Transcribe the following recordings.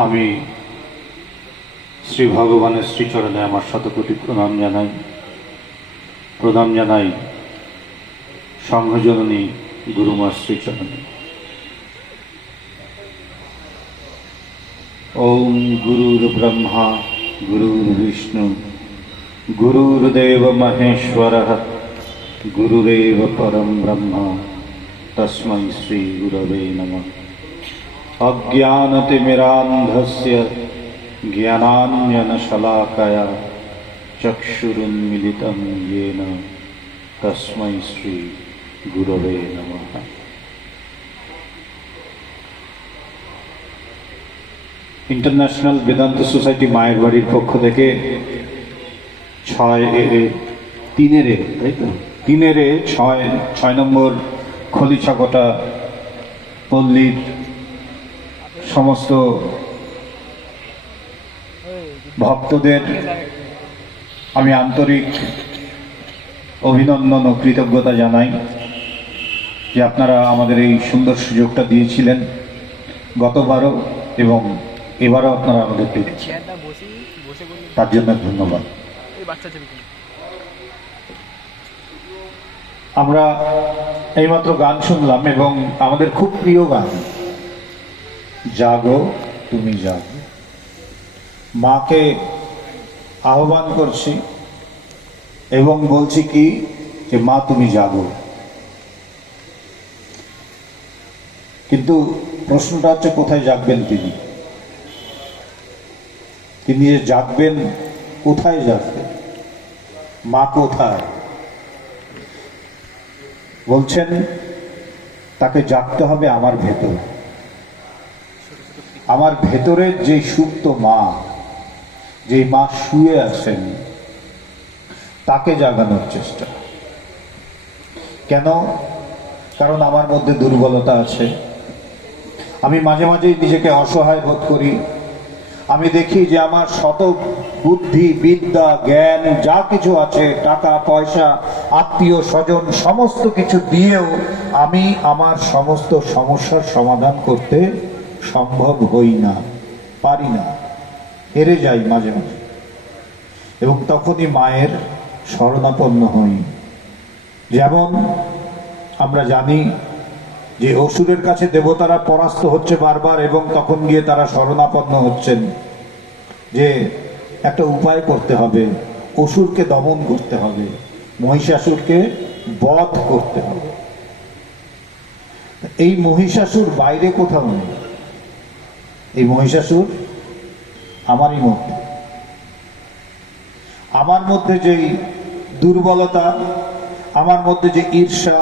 আমি শ্রী ভগবানের শ্রীচরণে আমার শতকোটি প্রণাম জানাই সংঘজননী গুরুমার শ্রীচরণে। ওম গুরুর ব্রহ্মা গুরুর বিষ্ণু গুরুর্দেব মহেশ্বরঃ গুরুরেব পরম ব্রহ্ম তস্मै শ্রী গুরবে নমঃ। অজ্ঞানতিমিরান্ধস্য জ্ঞানাঞ্জনশলাকয়া চক্ষুरुन्मिलितं येन তস্मै শ্রী গুরবে নমঃ। ইন্টারন্যাশনাল বেদান্ত সোসাইটি মায়ের বাড়ির পক্ষ থেকে 6 নম্বর খলিছাকোটা পল্লীর সমস্ত ভক্তদের আমি আন্তরিক অভিনন্দন ও কৃতজ্ঞতা জানাই যে আপনারা আমাদের এই সুন্দর সুযোগটা দিয়েছিলেন গতবারও এবং এবারও আপনারা আমাদের পেয়েছেন, তার জন্য ধন্যবাদ। আমরা এইমাত্র গান শুনলাম এবং আমাদের খুব প্রিয় গান জাগো তুমি জাগো। মাকে আহ্বান করছি এবং বলছি কি যে মা তুমি জাগো। কিন্তু প্রশ্নটা হচ্ছে কোথায় জাগবেন তিনি? তিনি যে জাগবেন কোথায় জাগবেন? মা কোথায়? বলছেন তাকে জাগতে হবে আমার ভেতর। আমার ভেতরের যে সুপ্ত মা, যে মা শুয়ে আছেন, তাকে জাগানোর চেষ্টা। কেন? কারণ আমার মধ্যে দুর্বলতা আছে। আমি মাঝে মাঝেই নিজেকে অসহায় বোধ করি। আমি দেখি যে আমার শত বুদ্ধি বিদ্যা জ্ঞান যা কিছু আছে, টাকা পয়সা আত্মীয় স্বজন সমস্ত কিছু দিয়েও আমি আমার সমস্ত সমস্যার সমাধান করতে সম্ভব হই না, পারি না, হেরে যাই মাঝে মাঝে। এবং তখনই মায়ের শরণাপন্ন হই। যেমন আমরা জানি যে অসুরের কাছে দেবতারা পরাস্ত হচ্ছে বারবার এবং তখন গিয়ে তারা শরণাপন্ন হচ্ছেন যে একটা উপায় করতে হবে, অসুরকে দমন করতে হবে, মহিষাসুরকে বধ করতে হবে। এই মহিষাসুর বাইরে কোথাও নেই, এই মহিষাসুর আমারই মধ্যে। আমার মধ্যে যেই দুর্বলতা, আমার মধ্যে যে ঈর্ষা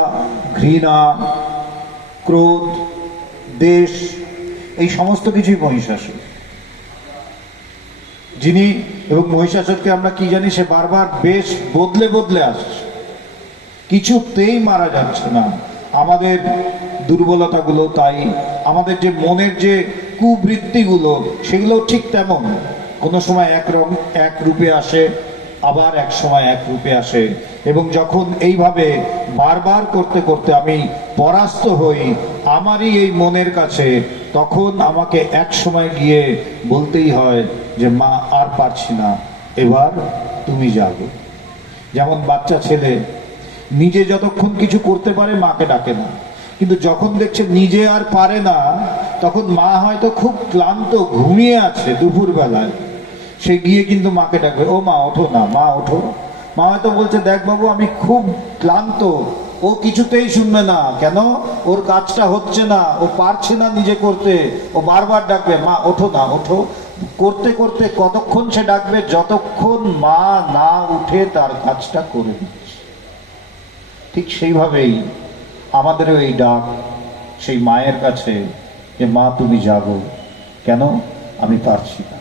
ঘৃণা ক্রোধ দেশ, এই সমস্ত কিছুই মহিষাসুর। যিনি এবং মহিষাসুরকে আমরা কি জানি, সে বারবার বেশ বদলে বদলে আসছে, কিছুতেই মারা যাচ্ছে না। আমাদের দুর্বলতাগুলো তাই, আমাদের যে মনের যে কুবৃত্তিগুলো সেগুলো ঠিক তেমন। কোনো সময় এক রূপে আসে, আবার এক সময় এক রূপে আসে। এবং যখন এইভাবে বারবার করতে করতে আমি পরাস্ত হই আমারই এই মনের কাছে, তখন আমাকে এক সময় গিয়ে বলতেই হয় যে মা আর পারছি না, এবার তুমি যাবে। যেমন বাচ্চা ছেলে নিজে যতক্ষণ কিছু করতে পারে মাকে ডাকে না, কিন্তু যখন দেখছে নিজে আর পারে না, তখন মা হয়তো খুব ক্লান্ত ঘুমিয়ে আছে দুপুর বেলায়, সে গিয়ে কিন্তু মাকে ডাকবে, ও মা ওঠো না, মা ওঠো। মা হয়তো বলছে দেখ বাবু আমি খুব ক্লান্ত, ও কিছুতেই শুনবে না। কেন? ওর কাজটা হচ্ছে না, ও পারছে না নিজে করতে, ও বারবার ডাকবে মা ওঠো না ওঠো। করতে করতে কতক্ষণ সে ডাকবে? যতক্ষণ মা না উঠে তার কাজটা করে দিচ্ছে। ঠিক সেইভাবেই আমাদেরও এই ডাক সেই মায়ের কাছে যে মা তুমি জাগো। কেন? আমি পারছি না।